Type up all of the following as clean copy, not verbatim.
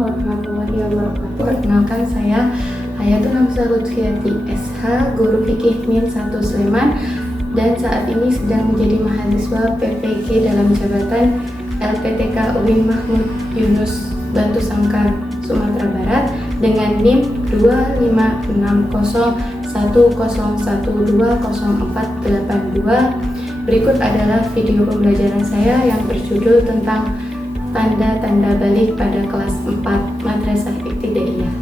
warahmatullahi wabarakatuh. Perkenalkan, saya Hayatun Hamzah Lutfiati SH, Guru Fikih MIN 1 Sleman, dan saat ini sedang menjadi mahasiswa PPG dalam jabatan LPTK UIN Mahmud Yunus Batu Sangkar, Sumatera Barat dengan NIM 2560101204882. Berikut adalah video pembelajaran saya yang berjudul tentang tanda-tanda balik pada kelas 4 Madrasah Ibtidaiyah.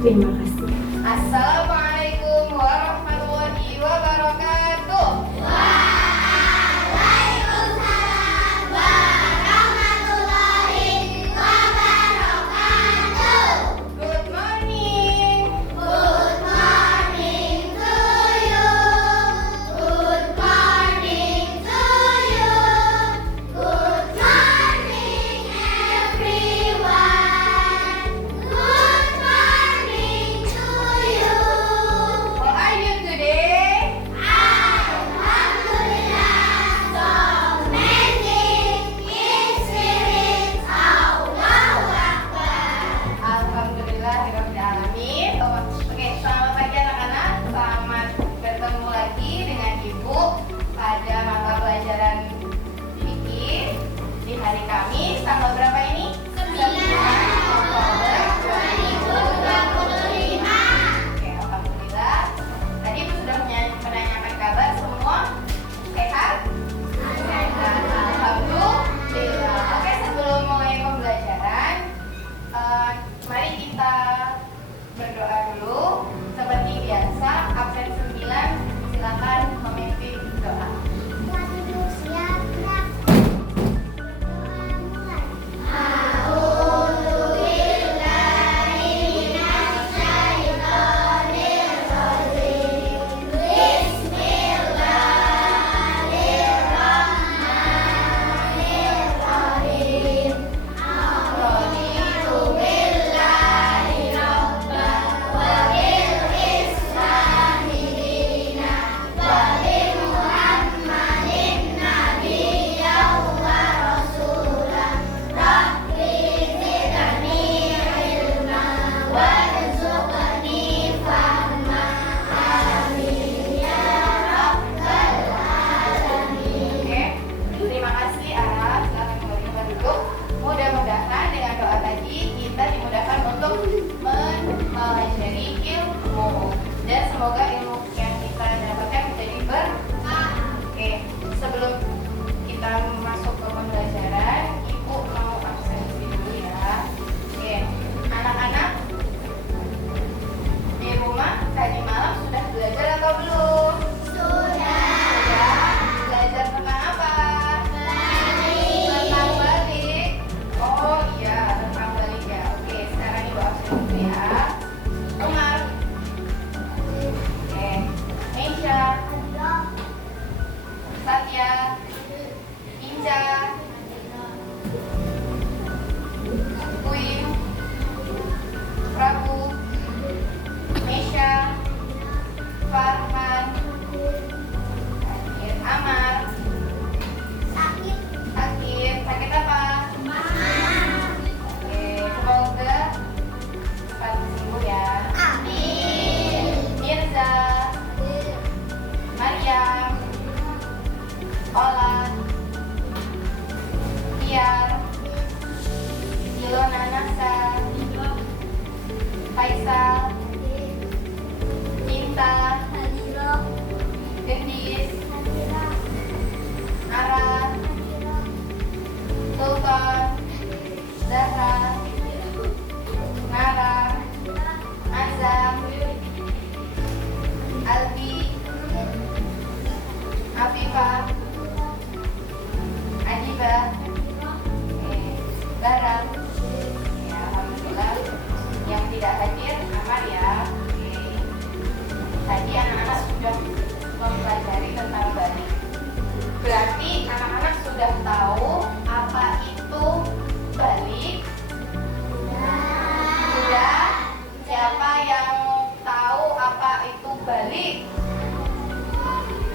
Terima kasih. Assalamualaikum warahmatullahi wabarakatuh. Waalaikumsalam warahmatullahi wabarakatuh. Good morning. Good morning to you. Good morning to you. Good morning everyone. Good morning to you. How are you today? Alhamdulillah, so amazing in spirit. Allahu Akbar. Alhamdulillahirabbil alamin. Oke, selamat pagi anak-anak. Selamat bertemu lagi dengan Ibu pada mata pelajaran fikih di hari Kamis tanggal berapa ini? 9 Oktober 2025. Oke, alhamdulillah. Tadi Ibu sudah menanyakan kabar semua sehat? Alhamdulillah. Oke, sebelum mulai pembelajaran, mari kita berdoa dulu. Seperti biasa, absen 9 silakan memimpin doa. Oke, terima kasih Ara. Silakan kembali berduduk. Mudah-mudahan dengan doa tadi kita dimudahkan untuk mempelajari ilmu dan semoga ilmu yang kita dapatkan menjadi berkah. Oke, sebelum kita masuk ke pembelajaran, Ibu mau absensi dulu ya. Oke, anak-anak di rumah tadi malam sudah belajar atau belum? Sudah. Belajar tentang apa? Tentang balik. Oh iya, tentang balik ya. Oke, sekarang Ibu absen dulu ya. Umar. Oke. Meisha. Satya. Inca. Queen. Prabu. Meisha. Farhan. Amar. Sakit apa? Oke, semoga cepat sembuh ya. Mirza, Maryam, Ola, Tiar, Ilona Nasa, Faisal, Cinta, Gendis, Ara, Sultan, Zahra, Nara, Azam, Albi, Afifah, Adiba, Garam. Ya, alhamdulillah. Yang tidak hadir Amar ya. Oke. Tadi anak-anak sudah mempelajari tentang balik. Berarti anak-anak sudah tahu apa itu balik? Sudah? Siapa yang tahu apa itu balik?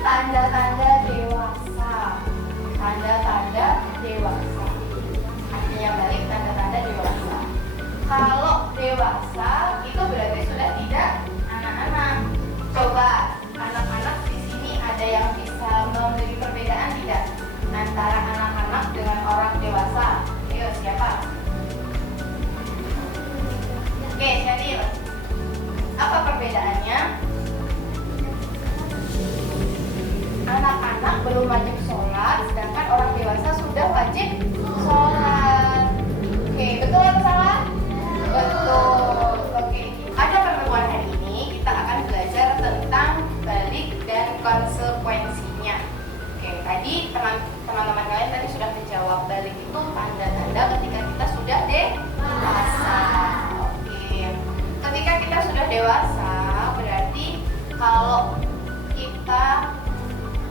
Tanda-tanda dewasa. Tanda-tanda dewasa. Artinya balik tanda-tanda dewasa. perbedaannya? Anak-anak belum wajib sholat, sedangkan orang dewasa sudah wajib sholat. Oke, betul atau salah? Betul. Oke, pada pertemuan hari ini kita akan belajar tentang balik dan konsekuensinya. Oke, tadi teman-teman kalian tadi sudah menjawab balik itu tanda-tanda ketika kita sudah dewasa. Oke, ketika kita sudah dewasa berarti kalau kita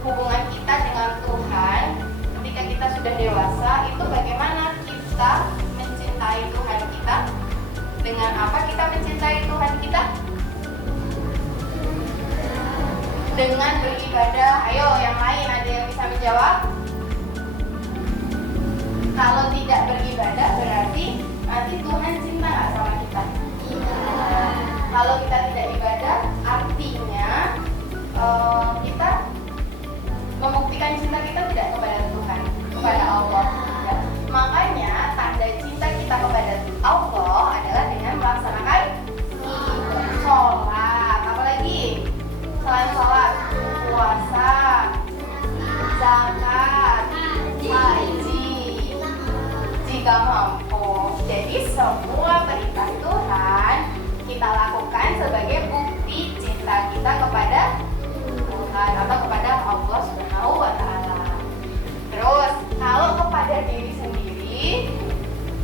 hubungan kita dengan Tuhan ketika kita sudah dewasa itu bagaimana kita mencintai Tuhan kita? Dengan apa kita mencintai Tuhan kita? Dengan beribadah. Ayo yang lain ada yang bisa menjawab? Kalau tidak beribadah berarti nanti Tuhan cinta nggak sama kita? Tidak. Kalau kita tidak ibadah artinya kita membuktikan cinta kita tidak kepada Tuhan, kepada Allah. Ya. Makanya tanda cinta kita kepada Allah adalah dengan melaksanakan sholat. Apalagi selain sholat, puasa, zakat, haji, jika mampu. Jadi semua perintah Tuhan kita lakukan sebagai bukti cinta kita kepada Tuhan atau kepada Allah Subhanahu wa Ta'ala. Terus kalau kepada diri sendiri,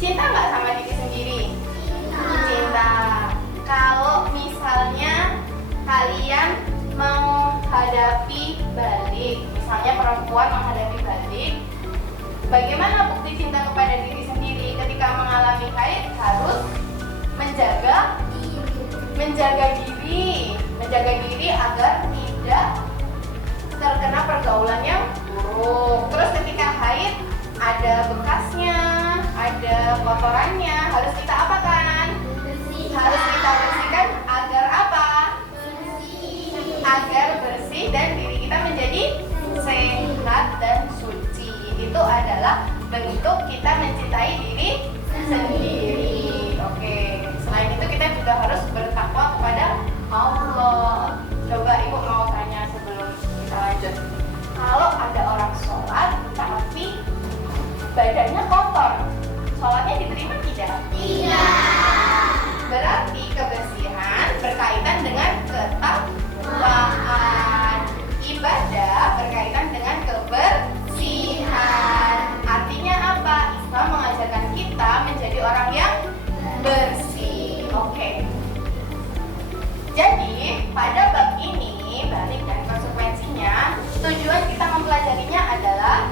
cinta nggak sama diri sendiri? Cinta. Kalau misalnya kalian menghadapi balik, misalnya perempuan menghadapi balik, bagaimana bukti cinta kepada diri sendiri? Ketika mengalami haid harus menjaga diri agar tidak terkena pergaulan yang buruk. Terus ketika haid ada bekasnya, ada kotorannya, harus kita apakan? Harus kita bersihkan agar apa? Agar bersih dan diri kita menjadi sehat dan suci. Itu adalah bentuk kita mencintai diri sendiri. Oke. Selain itu kita juga harus bertakwa kepada Allah. Coba ibu mau tanya sebelum kita lanjut. Kalau ada orang sholat tapi badannya kotor, sholatnya diterima tidak? Tidak. Berarti kebersihan berkaitan dengan ketakwaan. Ibadah berkaitan dengan kebersihan. Artinya apa? Islam mengajarkan kita menjadi orang yang bersih. Oke. Jadi pada bab ini balik dan konsekuensinya, tujuan kita mempelajarinya adalah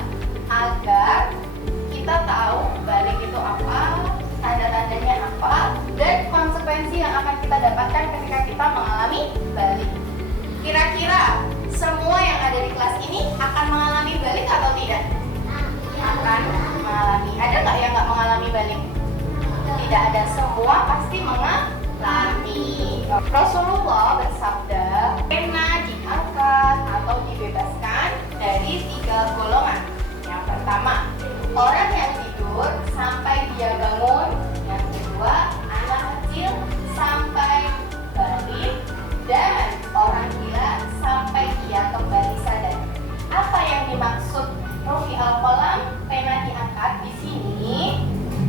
agar kita tahu balik itu apa, tanda-tandanya apa, dan konsekuensi yang akan kita dapatkan ketika kita mengalami balik. Kira-kira semua yang ada di kelas ini akan mengalami balik atau tidak? Akan mengalami. Ada nggak yang nggak mengalami balik? Tidak ada, semua pasti mengalami. Rasulullah bersabda, pena diangkat atau dibebaskan dari 3 golongan. Yang pertama, orang yang tidur sampai dia bangun. Yang kedua, anak kecil sampai balik. Dan orang gila sampai dia kembali sadar. Apa yang dimaksud rufi al-qalam, pena diangkat di sini?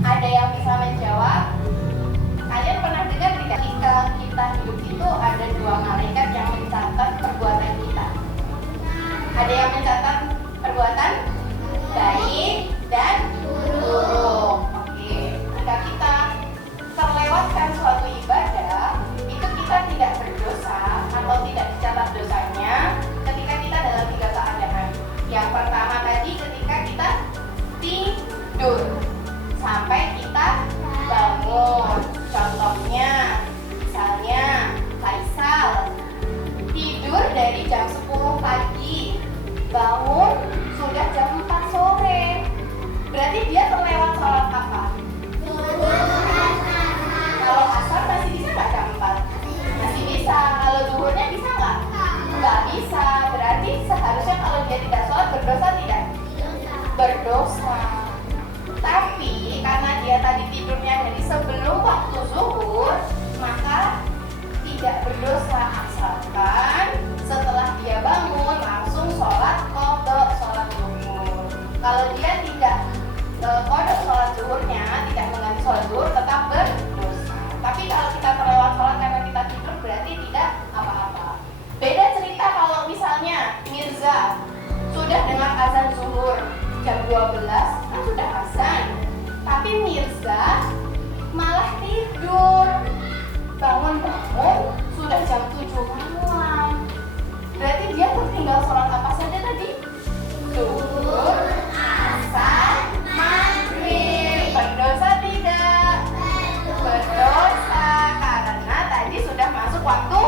Ada yang bisa menjawab? Kalian pernah dengar tidak? Ketika kita hidup itu ada 2 malaikat yang mencatat perbuatan kita. Ada yang mencatat perbuatan baik dan buruk. Oke. Jika kita terlewatkan suatu ibadah, itu kita tidak berdosa atau tidak dicatat dosanya ketika kita dalam 3 keadaan. Yang pertama tadi ketika kita tidur sampai kita bangun. Contohnya, misalnya Faisal tidur dari jam 10 pagi, bangun sudah jam 4 sore. Berarti dia terlewat sholat apa? Kalau asar masih bisa nggak jam 4? Masih bisa. Kalau zuhurnya bisa nggak? Nggak bisa. Berarti seharusnya kalau dia tidak sholat berdosa tidak? Berdosa. Tapi karena dia tadi tidurnya dari sebelum waktu zuhur, maka tidak berdosa. Kalau dia tidak kodok sholat zuhurnya, tidak mengganti sholat zuhur, tetap berdosa. Tapi kalau kita terlewat sholat karena kita tidur, berarti tidak apa-apa. Beda cerita kalau misalnya Mirza sudah dengar azan zuhur jam 12, kan sudah azan, tapi Mirza malah tidur. Bangun-bangun sudah jam 7 malam. Berarti dia tertinggal sholat apa saja tadi? Zuhur, asar, maghrib. Berdosa tidak? Berdosa, karena tadi sudah masuk waktu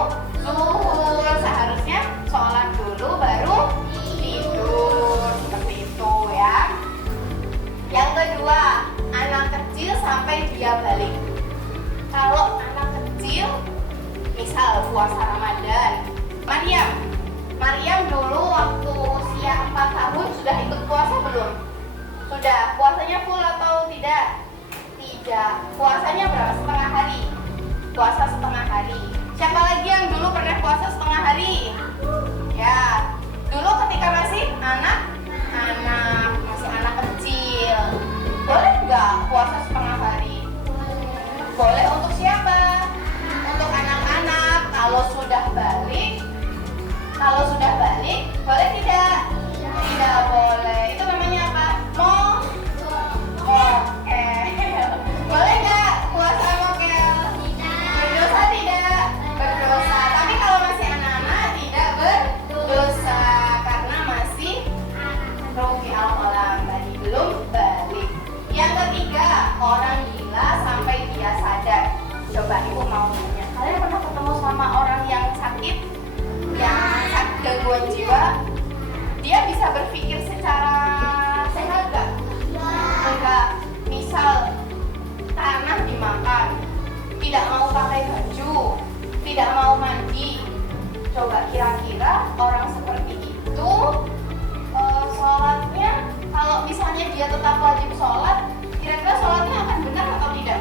zuhur. Seharusnya sholat dulu baru tidur. Seperti itu ya. Yang kedua, anak kecil sampai dia balik. Kalau anak kecil, misal puasa Ramadan, Maryam dulu waktu usia 4 tahun sudah ikut puasa belum? Sudah. Puasanya full atau tidak? Tidak. Puasanya berapa? Setengah hari. Puasa setengah hari. Siapa lagi yang dulu pernah puasa setengah hari? Ya. Dulu ketika masih anak kecil, boleh nggak puasa setengah hari? Boleh. Untuk siapa? Untuk anak-anak. Kalau sudah balik, boleh tidak? Tidak boleh. Itu namanya apa? Mokel. Boleh nggak puasa mokel? Berdosa tidak? Berdosa. Tapi kalau masih anak-anak tidak berdosa karena masih rugi al-qalam tadi, belum balik. Yang ketiga, orang gila sampai dia sadar. Coba ibu mau nanya, kalian pernah ketemu sama orang yang sakit, gangguan jiwa? Dia bisa berpikir secara sehat gak? Enggak. Misal tanah dimakan, tidak mau pakai baju, tidak mau mandi. Coba kira-kira orang seperti itu sholatnya, kalau misalnya dia tetap wajib sholat, kira-kira sholatnya akan benar atau tidak?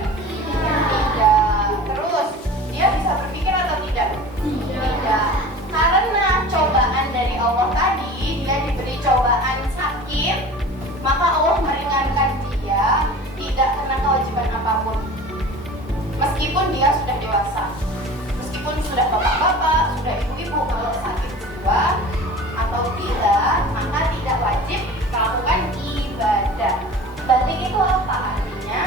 Tidak. Terus dia bisa berpikir atau tidak? Tidak. Karena cobaan dari Allah tadi, dia diberi cobaan sakit, maka Allah meringankan dia, tidak kena kewajiban apapun. Meskipun dia sudah dewasa, meskipun sudah bapak-bapak, sudah ibu-ibu, kalau sakit jiwa atau tidak, maka tidak wajib melakukan ibadah. Balik itu apa artinya?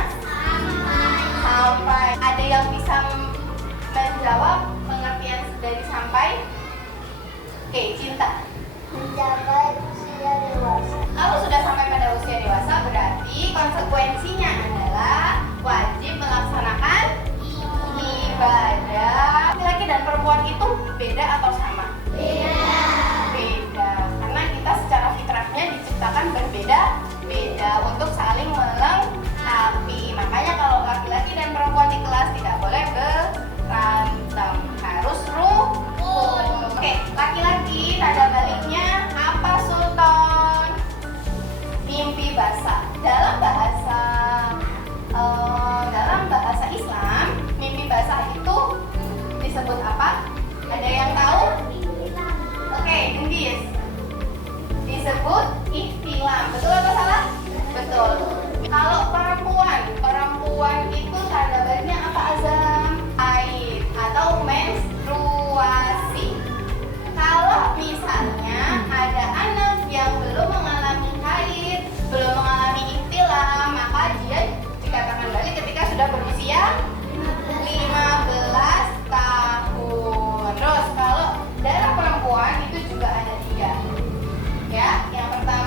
Sampai. Ada yang bisa menjawab pengertian dari sampai? Oke, Cinta. Mencapai usia dewasa. Kalau sudah sampai pada usia dewasa, berarti konsekuensinya adalah wajib melaksanakan ibadah. Laki-laki dan perempuan itu beda atau sama? Beda. Karena kita secara fitrahnya diciptakan berbeda-beda untuk saling melengkapi. Makanya kalau laki-laki dan perempuan di kelas tidak boleh berantem, harus rukun. Oke, laki-laki tanda baliknya apa, Sultan? Mimpi basah. Dalam bahasa Islam, mimpi basah itu disebut apa? Ada yang tahu? Oke, Indis. Disebut ihtilam. Betul atau salah? Betul. Kalau perempuan itu tanda baliknya apa, Azam? Haid atau menstruasi. Kalau misalnya ada anak yang belum mengalami haid, belum mengalami ihtilam, maka dia dikatakan balik ketika sudah berusia 15 tahun. Terus kalau darah perempuan itu juga ada 3. Ya, yang pertama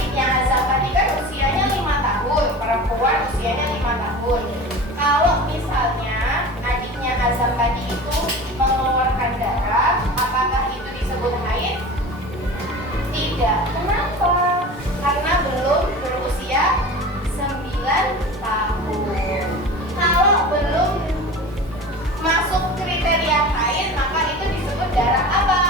adiknya Hazal tadi kan usianya 5 tahun, perempuan usianya 5 tahun. Kalau misalnya adiknya Hazal tadi itu mengeluarkan darah, apakah itu disebut haid? Tidak. Kenapa? Karena belum berusia 9 tahun. Kalau belum masuk kriteria haid, maka itu disebut darah apa?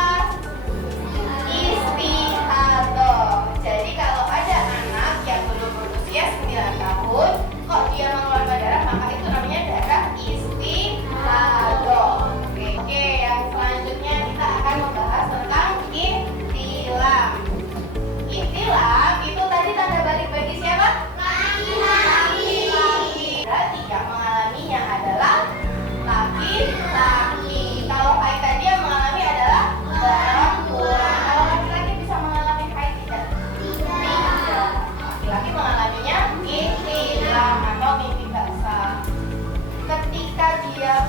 Istihadah. Jadi kalau ada anak yang belum berusia 9 tahun, kok dia mengeluarkan darah, maka itu namanya darah istihadah. Oke, yang selanjutnya kita akan membahas tentang ihtilam. Ihtilam itu tadi tanda balik bagi siapa? Laki-laki. Berarti yang mengalaminya adalah laki-laki. Kalau haid tadi yang mengalami adalah perempuan. Kalau laki-laki bisa mengalami haid tidak? Tidak. Laki-laki mengalaminya ihtilam atau mimpi basah. Ketika dia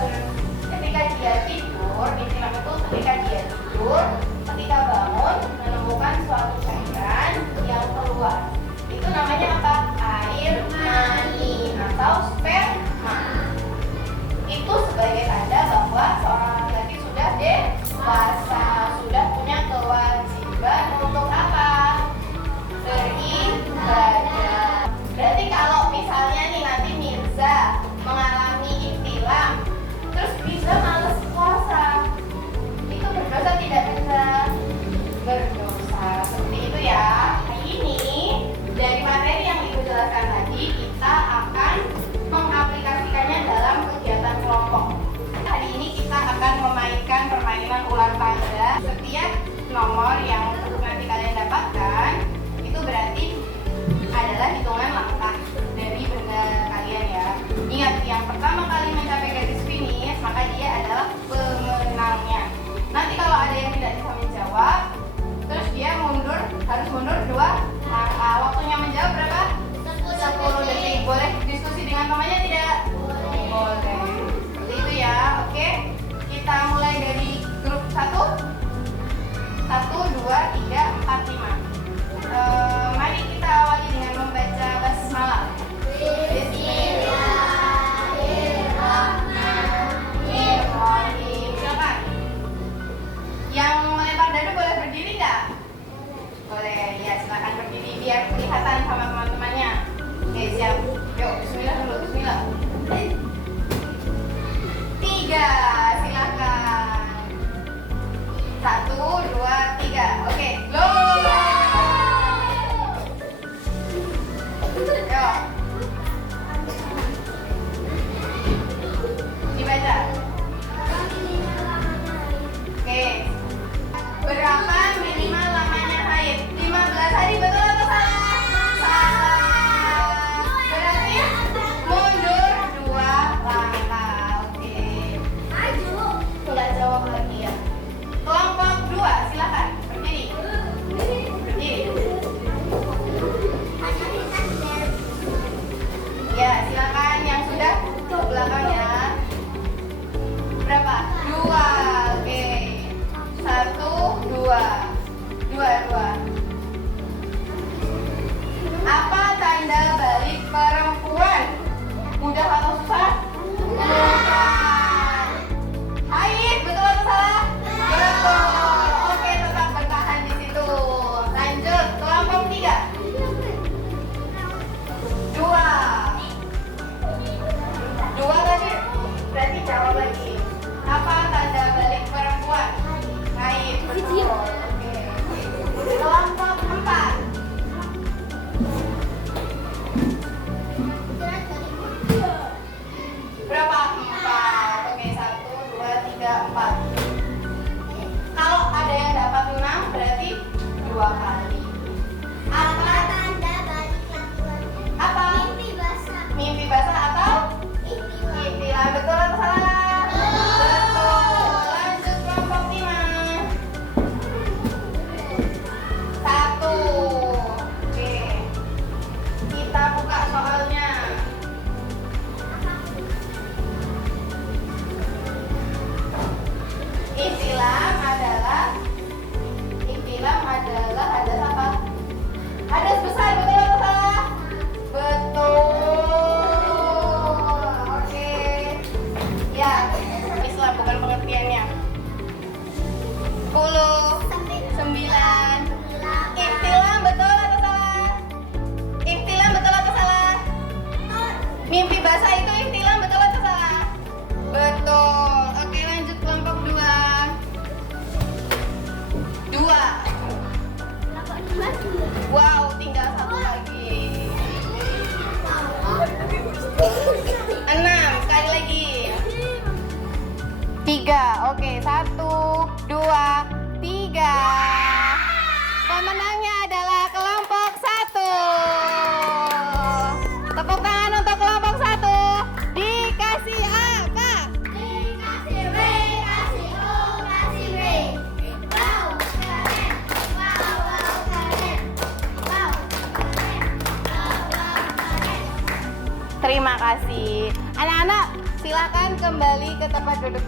tidur, ihtilam itu ketika dia tidur, ketika bangun menemukan suatu cairan yang keluar. Itu namanya apa? Air mani atau sperma. Itu sebagai tanda bahwa seorang laki-laki sudah dewasa, sudah punya kewajiban untuk apa? Beribadah. Berarti kalau misalnya nih nanti Mirza mengalami ihtilam, terus Mirza males puasa, itu berdosa tidak Mirza? Berdosa. Seperti itu ya. Hari ini dari materi yang Ibu jelaskan tadi, kita akan mengaplikasikannya dalam kegiatan kelompok. Hari ini kita akan memainkan permainan ular tangga. Setiap nomor yang nanti kalian dapatkan itu berarti adalah hitungan langkah dari benda kalian ya. Ingat, yang pertama kali mencapai garis finish maka dia adalah pemenangnya. Nanti kalau ada yang tidak bisa menjawab, terus dia harus mundur 2 langkah. Waktunya menjawab berapa? 10 detik. Boleh diskusi dengan temannya tidak? Boleh. Seperti itu ya. Oke. Kita mulai dari grup 1. 1, 2, 3, 4, 5. Mari kita awali dengan membaca basmalah. Bismillahirrahmanirrahim. Silakan. Yang melempar dadu boleh berdiri nggak? Boleh. Ya, silakan berdiri biar kelihatan sama teman-temannya. Oke, siap. Yuk, bismillah dulu. Bismillah. 3, silakan. 1, 2, 3. Oke, go. Yuk. Dibaca. Oke. Berapa minimal lamanya haid? 15 hari, betul atau salah? Salah. Berarti mundur 2 Wow, tinggal satu lagi. 6, sekali lagi. 3, oke, 1, 2, 3. Pemenangnya adalah kelompok 1. Tepuk tangan untuk kelompok 1. Dikasih apa? Dikasih B, kasih O, kasih B. Wow, keren. Wow, wow, keren. Wow, keren. Wow, wow, keren. Terima kasih. Anak-anak, silakan kembali ke tempat duduk.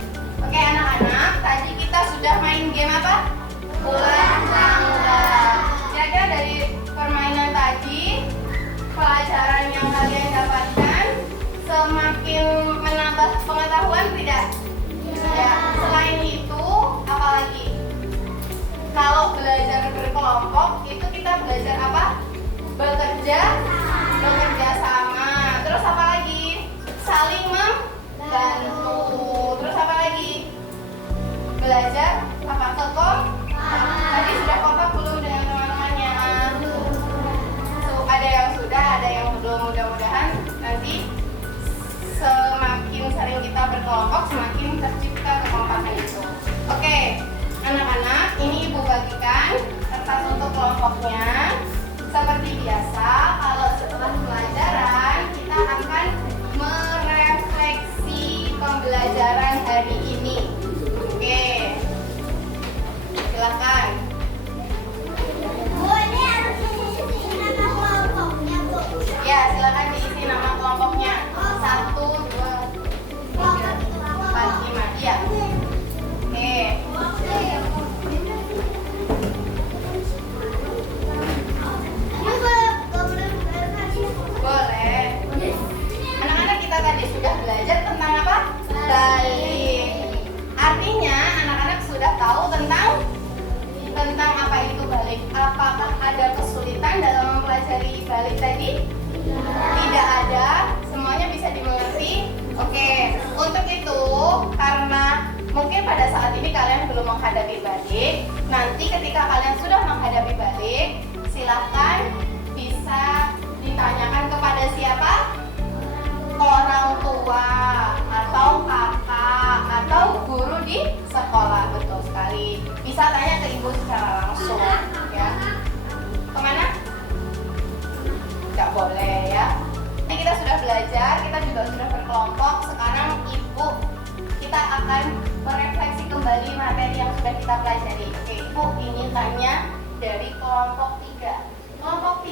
Oke, anak-anak, tadi kita sudah main game apa? Ulang tangga. Kira-kira dari permainan tadi, pelajaran yang kalian dapatkan semakin menambah pengetahuan tidak? Ya. Selain itu, apa lagi? Kalau belajar berkelompok, itu kita belajar apa? Bekerja sama. Terus apa lagi? Saling membantu. Terus apa lagi? Belajar apa? Tadi sudah kompak belum dengan teman-temannya? Ada yang sudah, ada yang belum. Mudah-mudahan nanti semakin sering kita berkelompok, semakin tercipta kekompakan itu. Oke, anak-anak, ini Ibu bagikan kertas untuk kelompoknya. Seperti biasa, kalau setelah pelajaran kita akan merefleksi pembelajaran hari ini. Oke, silakan. Bu, ini harus diisi nama kelompoknya, Bu. Ya, silakan diisi nama kelompoknya. 1, 2, 3, 4, 5. Iya. Oke. Boleh. Anak-anak kita tadi sudah belajar tentang apa? Balik. Artinya anak-anak sudah tahu tentang apa itu balik. Apakah ada kesulitan dalam mempelajari balik tadi? Tidak ada. Semuanya bisa dimengerti. Oke. Untuk itu, karena mungkin pada saat ini kalian belum menghadapi balik, nanti ketika kalian sudah menghadapi balik, silakan bisa ditanyakan kepada siapa? Orang tua atau kakak atau guru di sekolah. Betul sekali. Bisa tanya ke ibu secara langsung ya. Kemana? Nggak boleh ya. Jadi kita sudah belajar, kita juga sudah berkelompok. Sekarang ibu, kita akan merefleksi kembali materi yang sudah kita pelajari. Oke, ibu ingin tanya dari kelompok 3. Kelompok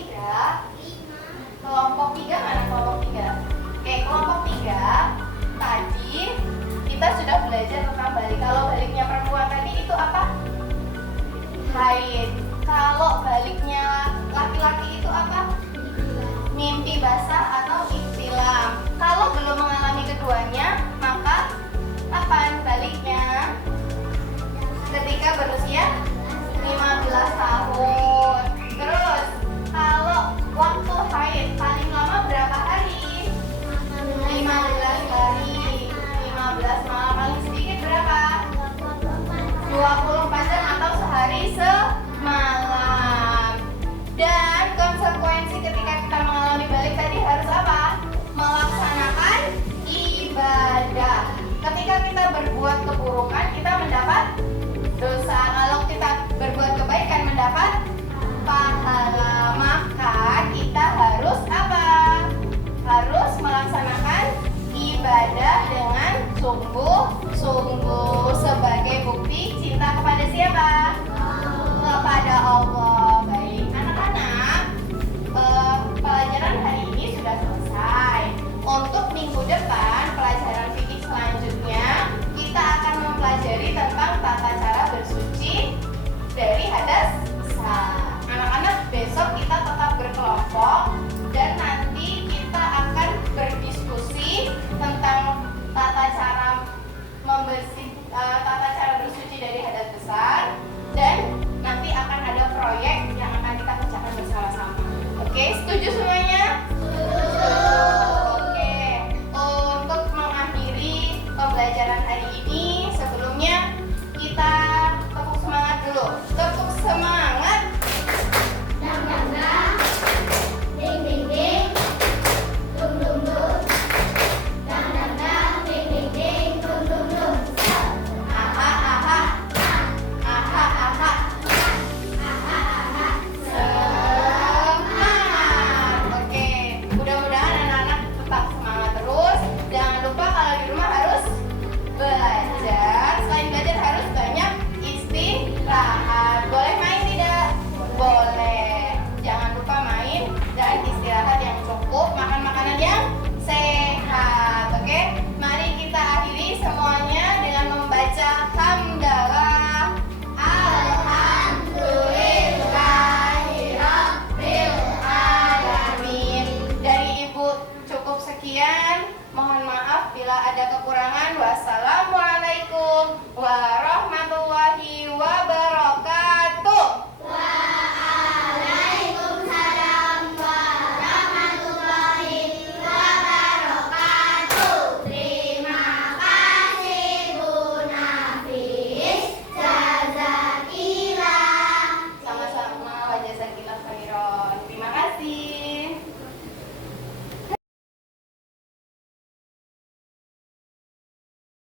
3 mana kelompok 3? Oke, kelompok 3 tadi kita sudah belajar tentang balik. Kalau baliknya perempuan tadi itu apa? Haid. Kalau baliknya laki-laki itu apa? Mimpi basah atau ihtilam. Kalau belum mengalami keduanya, maka kapan baliknya? Ketika berusia 15 tahun. Terus kalau waktu haid paling lama berapa hari? 15 hari. 15 malam paling sedikit berapa? 24 jam atau sehari semalam. Dan konsekuensi ketika kita mengalami balik tadi harus apa? Melaksanakan ibadah. Ketika kita berbuat keburukan, kita mendapat dosa. Kalau kita berbuat kebaikan, mendapat pahala. Maka kita harus apa? Harus melaksanakan ibadah dengan sungguh-sungguh sebagai bukti cinta kepada siapa? Kepada Allah. Baik, anak-anak, pelajaran hari ini sudah selesai. Untuk minggu depan, pelajaran fikih selanjutnya kita akan mempelajari tentang tata cara bersuci dari hadas besar. Anak-anak, besok kita tetap berkelompok dan nanti kita akan berdiskusi tentang tata cara bersuci dari hadas besar, dan nanti akan ada proyek yang akan kita kerjakan bersama-sama. Oke, setuju semuanya?